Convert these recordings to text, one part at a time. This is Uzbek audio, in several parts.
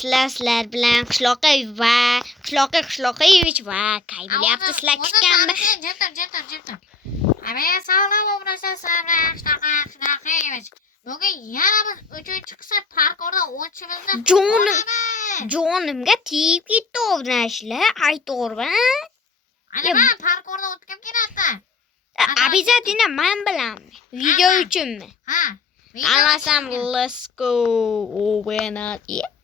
Sizlar bilan qishloqiyevich va qay bo'lyapti sizlar kutganmi? Jiptir. Men sog'lom o'rnashasizlar, qishloqiyevich. Bugun yana biz 3-qism parkurda o'tishimizni Jonimga tegib ketdi o'rnashlar, aytorman. Ana parkurda o'tib keladi. Обязательно men bilan video uchunmi? Ha. Qamasam let's go over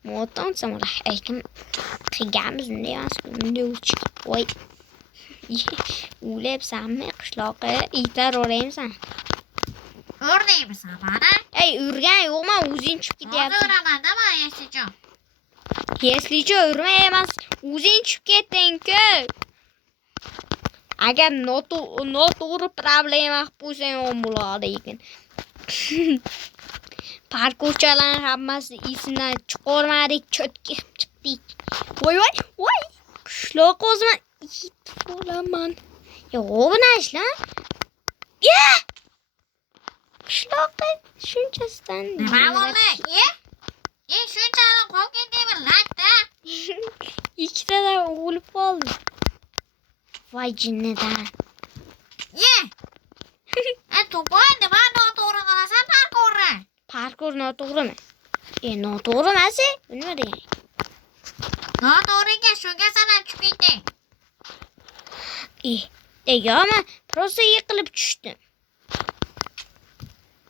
moton samara ekan qilganmiz bunday emas bunday uch voy o'labsanmi qishloqqa itlar o'raymisan o'rnaymisan mana urgan yo'qman o'zing chiqib ketyapsan o'ramandama yeslicho urma emas o'zing chiqib ketding-ku agar noto'g'ri problema qilib qo'ysang ham bo'ladi ekan parkurchalarning hammasi esimdan chiqarmadik cho'tka qilib chiqdik voy qishloq o'zman it bo'laman o'rnashlar qishloqqa shunchasidan nima bo'ldi shunchani qolib ketdingmi latta ikkitadan o'lib qoldi voy jinnidan to'pol nima noto'g'ri qilasan parkurni parkur noto'g'rimi noto'g'ri emas nima degan noto'g'riga shunga sanab chiqib ketding yo'qman просто yiqilib tushdim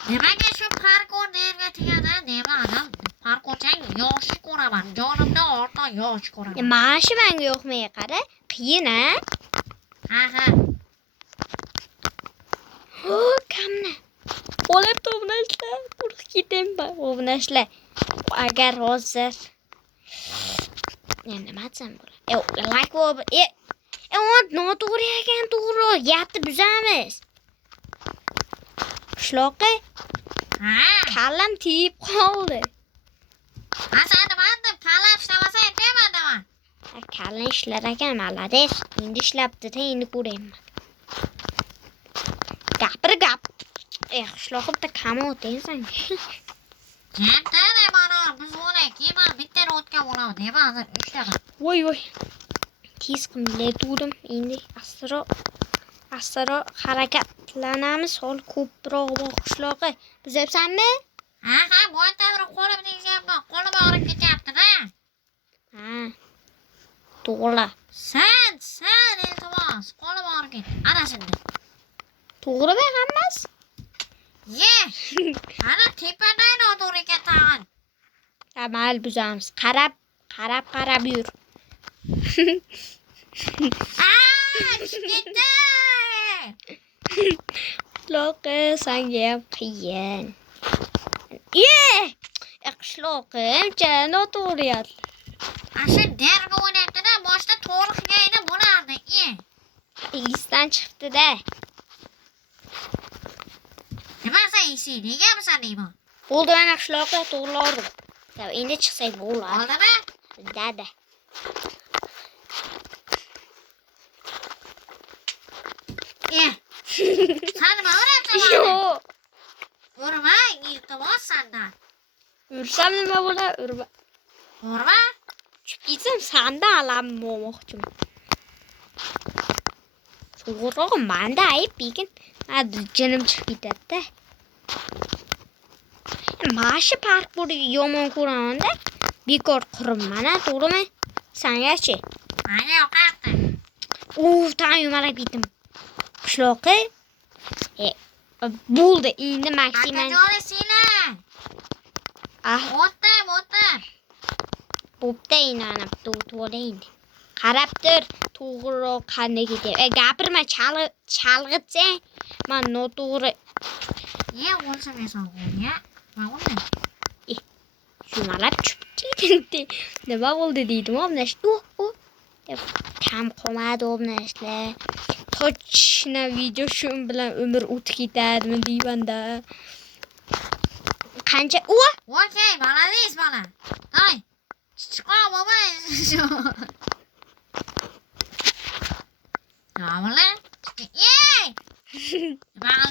nimaga shu parkur nerga tegadi nima adam parkurchang yosh ko'raman jonimda ortiq yosh ko'raman mana shu menga yoqmay qara qiyin a ha kamna olib to'bnashlar qo'rqib ketaman o'bnashlar agar hozir nima desam bo'ladi like noto'g'ri ekan to'g'ri gapni buzamiz qishloqqa kallam tegib qoldi san nimani kallam ishlamasang demadimi kallam ishlar ekan молодец endi ishlabdi-da endi ko'rayman gap qishloqqa bitta kam o'taysan jantane mana biz o'lay keyin bittani o'tgan bo'lamiz nima hozir 3 ta voy tez qildim endi asro harakatlanamiz hol ko'proq qishloqqa buzyapsanmi ha bo'yatavri qo'lim tegishyapman qo'lim og'rib ketyapti-da ha to'g'ri san iltimos qo'lim og'rib ketdi ana shunday to'g'rimi hammasi ana tepadan noto'g'ri ekan tag'in mayli buzamiz qarab yur ketdi qishloqqa sanga ham qiyin qishloqimcha noto'g'ri shu derbi o'ynayapti-da boshida to'g'ri qilganda bo'lardi esdan chiqibdi-da nima sen esi negasan deyman bo'ldi mana qishloqqa to'g'rilardim endi chiqsak bo'ladi oldimi dada san nima o'rayapsan yo'q urma iltimos sandan ursam nima bo'ladi urma tushib ketsam sanda alam bo'lmoqchiman to'g'ri manda ayb lekin jinim chiqib ketadi-da mana shu parkurni yomon ko'raman-da bekor qurilman to'g'rimi sangachi menga yoqyapti tan yumalab ketdim qishloqqa bo'ldi endi maksimal akajo'li singlar o'tdim bo'pti endi ana bitta o'tib olay endi qarab tur to'g'riroq qanday ketyapti gapirma chalg'itsang man noto'g'ri o'lsam eson shumalab tushib ketdi nima bo'ldi deydim kam qolmadi obnashlar tochna video shu bilan umr o'tib ketadimi deymanda qancha okey молодец bola toy chiqib bo'lmay Nima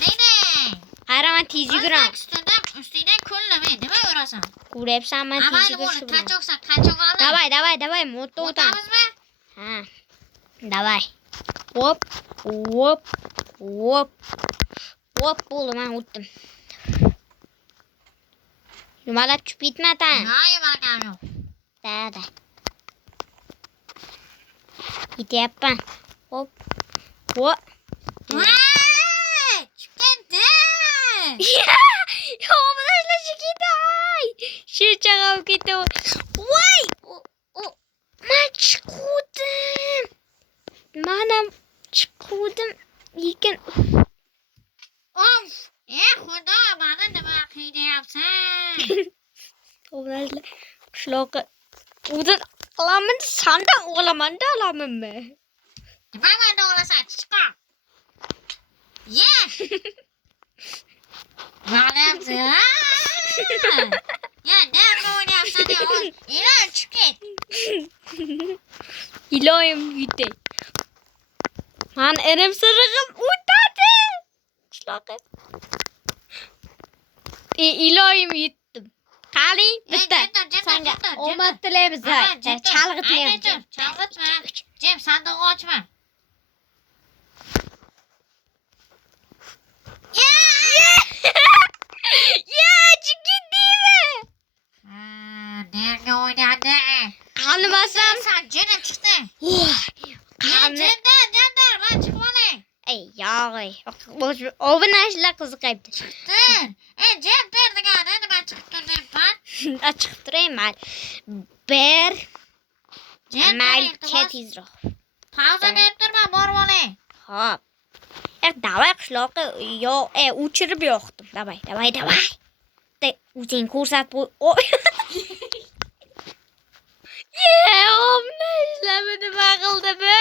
qilding? Qaraman tez yuguraman. Ustidan kulni nima yurasan? Ko'ryapsanmi tez yugurishni? Qancha o'qsan, qancha Давай, moto o'tamiz. O'tamizmi? Ha. Давай. Hop. Hop, bo'ldi, men o'tdim. Yumalab tushib ketmadan. Yo'q, yumalagim yo'q. Da. Ketyapman. Hop. Voy! Chiqdi! Yo, bunlar ketay. Shuncha qolib ketdi. Voy! Men chiqdim. Mana chiqdim. Lekin Of! Xudo, meni nima qilyapsan? To'g'ri, qishloqqa o'zim qilaman, sandan olaman-da olamanmi? Nima meni olasan, chiqqa. Ye! Ma'lumsan? Ya, nima o'ynayapsan? Iloy chiqib ket. Iloyim yutay. Men erim sirg'im o'tadi. Qishloqqa. Iloyim yutdim. Qani, bitta. Senga omad tilaymiz. Chalg'itmayapti. Chalg'itma. Jem, sandiqni ochma. Chiqdimi? Nerga o'ynadi? Qanimasam, Sen jinim chiqdi. qani. Jimdan, men chiqib olay. Ey, yo'g'ey. Obunashlar qiziqayapti. Jim tur degani nima chiqib turibman? Chiqib turayman. Bir Jim mayli tezroq. Pauza berib turman, borib olay. Hop. Давай qishloqqa o'chirib yoqdim. Давай. O'zing ko'rsat bu. Obunashlarni nima qildi bu?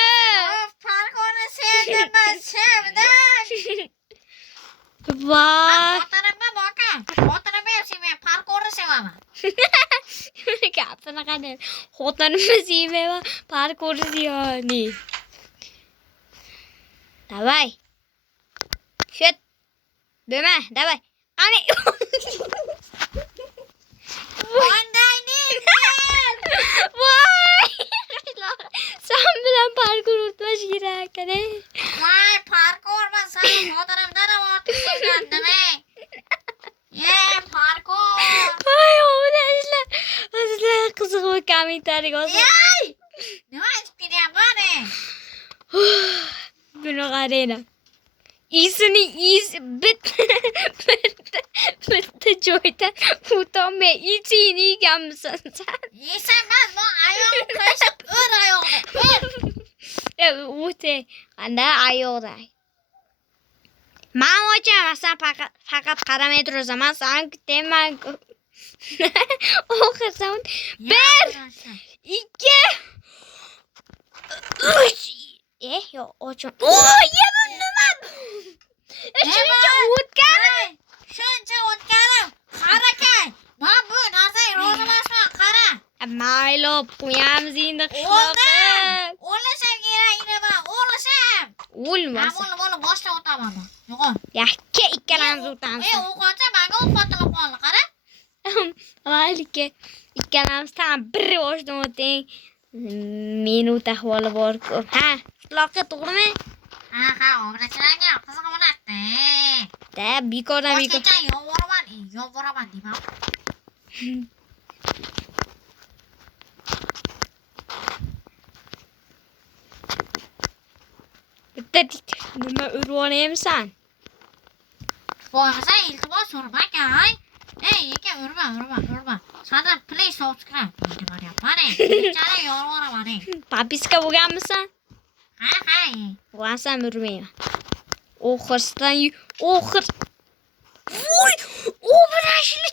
Parkurni sevdim, sevdim. Voy. Xotinimni boqa. Xotinimni sevmayman, parkurni sevaman. Gapini qani. Xotinimni sevmayman, parkurni sevaman. Давай. Shit. Dema, давай. Qani. Qanday deyman? Voy. Sen bilan parkur o'tmash kerak, qani. Voy, parkurman, sen xotinimdan ham ortiq sevgandimi? Parkur. Voy, o'ylashlar. Sizlar qiziq kommentariy yozing. Nima aytib ketyapman? Buni qaranglar. bitta joydan o'tolmay isini yeganmisan sen. Yesaman, bu oyog'im qo'yishib, ur oyog'ini, ur. O'tay. Qanday ayoqda? Men ochaman, sen faqat qaramay turasan. Men sen kutaman. Oxirsan. 1 2 3 yo'q, ochim. Yemin nima? Shuncha o'tganim. Qarakay. Men bu narsaga rozi emasman, qara. Mayli, qo'yamiz endi qishloqqa. O'lasham kerak nima? O'lasham. O'lmas. Bo'ldi, boshlab o'taman men. Yo'q. Yakka ikkalamiz o'tamiz. O'qoncha menga o'qotilib qoldi, qara. Mayli, ikkalamiz ham bir boshdan o'ting. Minut ahvoli bor-ku. Ha, qishloqqa to'g'rimi? Ha, obrachilarga qiziq bo'ladi. Da, bekordan bekor. Boshqacha yo'voraman deyman. Bitta nima urib olayapsan? Bo'lmasa iltimos urmagay. Aka, urma. Sana play subscribe deyapman. Bichara yo'voraman. Papiska bo'lganmisan? Ha. Bo'lsam urmayman. Oxirdan Voy! Obrashli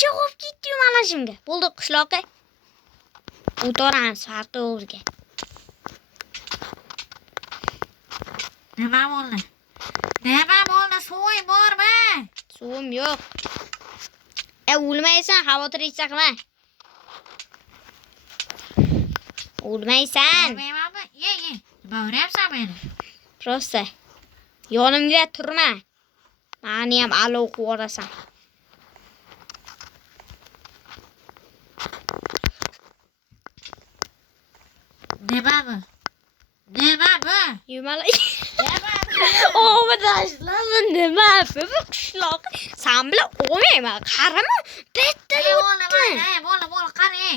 javob ketdi mana shunga. Bo'ldi qishloqqa. O'tiramiz farqi o'rga. Nima bo'ldi? Suv bormi? Suvim yo'q. O'lmaysan, xavotir qilma. O'lmaysan. O'lmaymanmi? Ye. Nima uryapsan meni? Prosta. Yonimda turma. Meni ham aloq qo'rasan. Nima bu? Nima bu? Yumalak. Nima bu? Arkadaşlar bu nima bu qishloq? Sen bilan o'ynayman. Qarama. Bitta o'tdi. Bo'ldi, qara.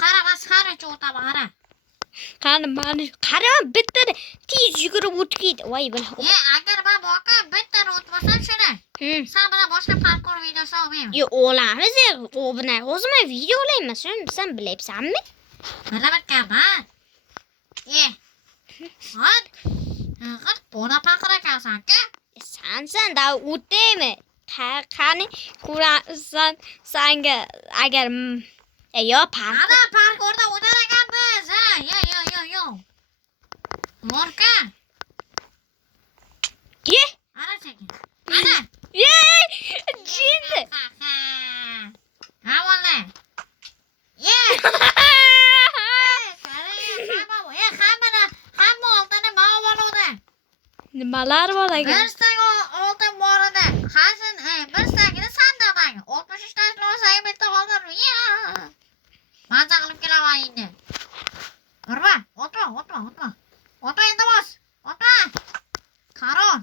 Qara, masxara o'taman, qara. Qarama bitta tez yugurib o'tib ketdi. Voy bilan. Agar men boqib bittani o'tmasam shuni. Sen bilan boshqa parkour videosi olmayman. Yo, olamiz. O bilan o'zim video olayman. Sen bilayapsanmi? Bilamatganman. G'it bunaqa qilakasan-ku. Sen da o'tdaymi? Qani ko'rasan senga agar yo parkourda o'tar ekanmiz. Yo. Morka. Ye. Ana sekin. Ana. Ye. Jindi. Ha bo'ldi. Ye. Hamma oltini ma'lumotda. Nimalar bor ekan? Bir stang oltin bor edi. Hasan, bir stangini sandiqdagi. 63 tashli olsang bitta oltin. Maza qilib kelaman endi. Urma, o'tma. O'tma endi bos. O'tma. Qaron.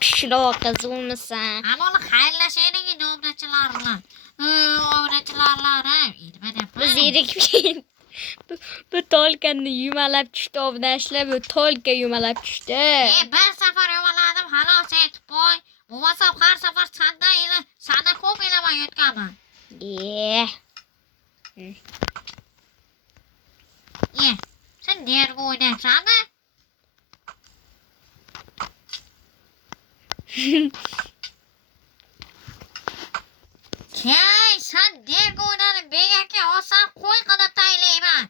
Qishloq qizilmisan? Ammo xayrlashaylik endi obunachilar bilan. Obunachilar, nima deyapman? Biz erikib bu tolkani yumalab tushdi obnashlar, bu tolka yumalab tushdi. Bir safar yumaladim, xolos aytib qo'y. Bo'lmasa har safar sanda ko'p ilaman yutganman. Sen nerga o'ynayapsanmi? Sen nerga o'ynading? Begaka olsam qo'y qilib taylayman.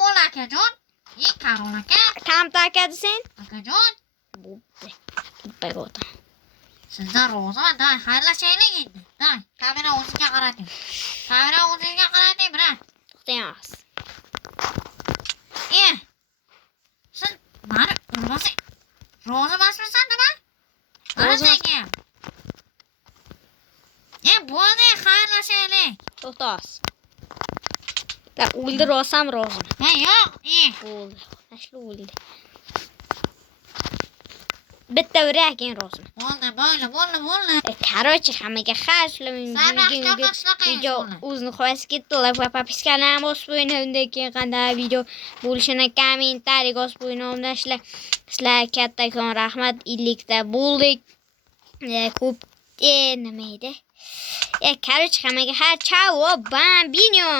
Bo'l akajon. Karol aka. Kam takadi sen? Akajon. Bo'pti. Sizdan roziman. Day, xayrlashaylik endi. Day, kamera o'zingga qarating. Brat. To'xtaymiz. Sen mani urmasang. Rozi emasmisan nima? Roziman. Bo'ldi, xayrlashaylik. To'xtaymiz. O'ldirolsam roziman. Yo'q. Bo'ldi. Tashla o'ldi. Bitta urakin roziman. Bo'ldi. Короче, hammaga xayrli video o'zini xohlas ketdi. Like va podpiskani ham bosib qo'ying. Undan keyin qanday video bo'lishini kommentariy yozib qo'ying. Sizlarga kattakon rahmat. 50 ta bo'ldik. Ko'p nima edi? Короче, hammaga xayr. Chao, bambino.